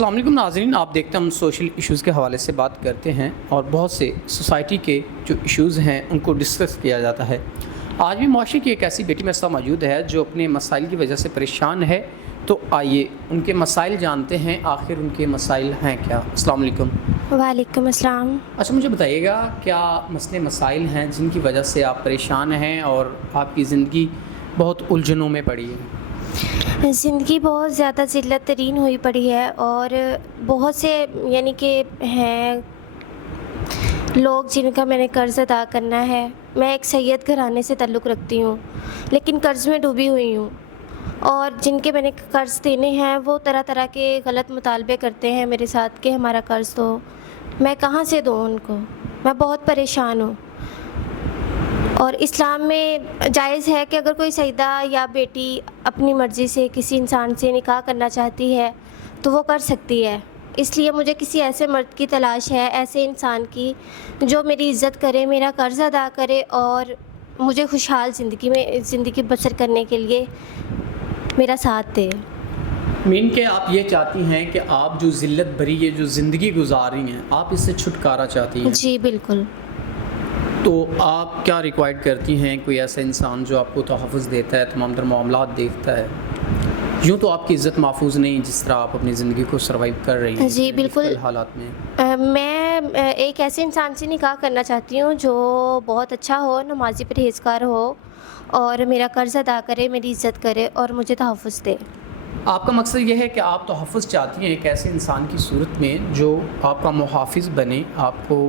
السلام علیکم ناظرین، آپ دیکھتے ہیں ہم سوشل ایشوز کے حوالے سے بات کرتے ہیں اور بہت سے سوسائٹی کے جو ایشوز ہیں ان کو ڈسکس کیا جاتا ہے۔ آج بھی معاشرے کی ایک ایسی بیٹی میرے ساتھ موجود ہے جو اپنے مسائل کی وجہ سے پریشان ہے، تو آئیے ان کے مسائل جانتے ہیں، آخر ان کے مسائل ہیں کیا۔ السلام علیکم۔ وعلیکم السلام۔ اچھا، مجھے بتائیے گا کیا مسئلے مسائل ہیں جن کی وجہ سے آپ پریشان ہیں اور آپ کی زندگی بہت الجھنوں میں پڑی ہے؟ زندگی بہت زیادہ ذلت ترین ہوئی پڑی ہے اور بہت سے کہ ہیں لوگ جن کا میں نے قرض ادا کرنا ہے۔ میں ایک سید گھرانے سے تعلق رکھتی ہوں لیکن قرض میں ڈوبی ہوئی ہوں، اور جن کے میں نے قرض دینے ہیں وہ طرح طرح کے غلط مطالبے کرتے ہیں میرے ساتھ کہ ہمارا قرض دو۔ میں کہاں سے دوں ان کو؟ میں بہت پریشان ہوں۔ اور اسلام میں جائز ہے کہ اگر کوئی سیدہ یا بیٹی اپنی مرضی سے کسی انسان سے نکاح کرنا چاہتی ہے تو وہ کر سکتی ہے۔ اس لیے مجھے کسی ایسے مرد کی تلاش ہے، ایسے انسان کی جو میری عزت کرے، میرا قرض ادا کرے اور مجھے خوشحال زندگی بسر کرنے کے لیے میرا ساتھ دے۔ مین کہ آپ یہ چاہتی ہیں کہ آپ جو ذلت بھری یہ جو زندگی گزار رہی ہیں آپ اس سے چھٹکارا چاہتی ہیں؟ جی بالکل۔ تو آپ کیا ریکوائرڈ کرتی ہیں کوئی ایسا انسان جو آپ کو تحفظ دیتا ہے، تمام تر معاملات دیکھتا ہے؟ یوں تو آپ کی عزت محفوظ نہیں جس طرح آپ اپنی زندگی کو سروائیو کر رہی ہیں جی بالکل۔ حالات میں میں ایک ایسے انسان سے نکاح کرنا چاہتی ہوں جو بہت اچھا ہو، نمازی پرہیزگار ہو اور میرا قرض ادا کرے، میری عزت کرے اور مجھے تحفظ دے۔ آپ کا مقصد یہ ہے کہ آپ تحفظ چاہتی ہیں ایک ایسے انسان کی صورت میں جو آپ کا محافظ بنے، آپ کو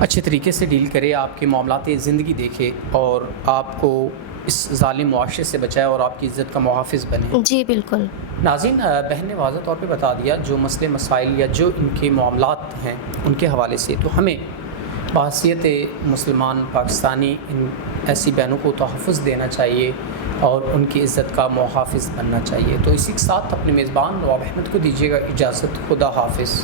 اچھے طریقے سے ڈیل کرے، آپ کے معاملات زندگی دیکھے اور آپ کو اس ظالم معاشرے سے بچائے اور آپ کی عزت کا محافظ بنے۔ جی بالکل۔ ناظرین، بہن نے واضح طور پہ بتا دیا جو مسئلے مسائل یا جو ان کے معاملات ہیں ان کے حوالے سے، تو ہمیں بحیثیت مسلمان پاکستانی ان ایسی بہنوں کو تحفظ دینا چاہیے اور ان کی عزت کا محافظ بننا چاہیے۔ تو اسی کے ساتھ اپنے میزبان نواب احمد کو دیجیے گا اجازت۔ خدا حافظ۔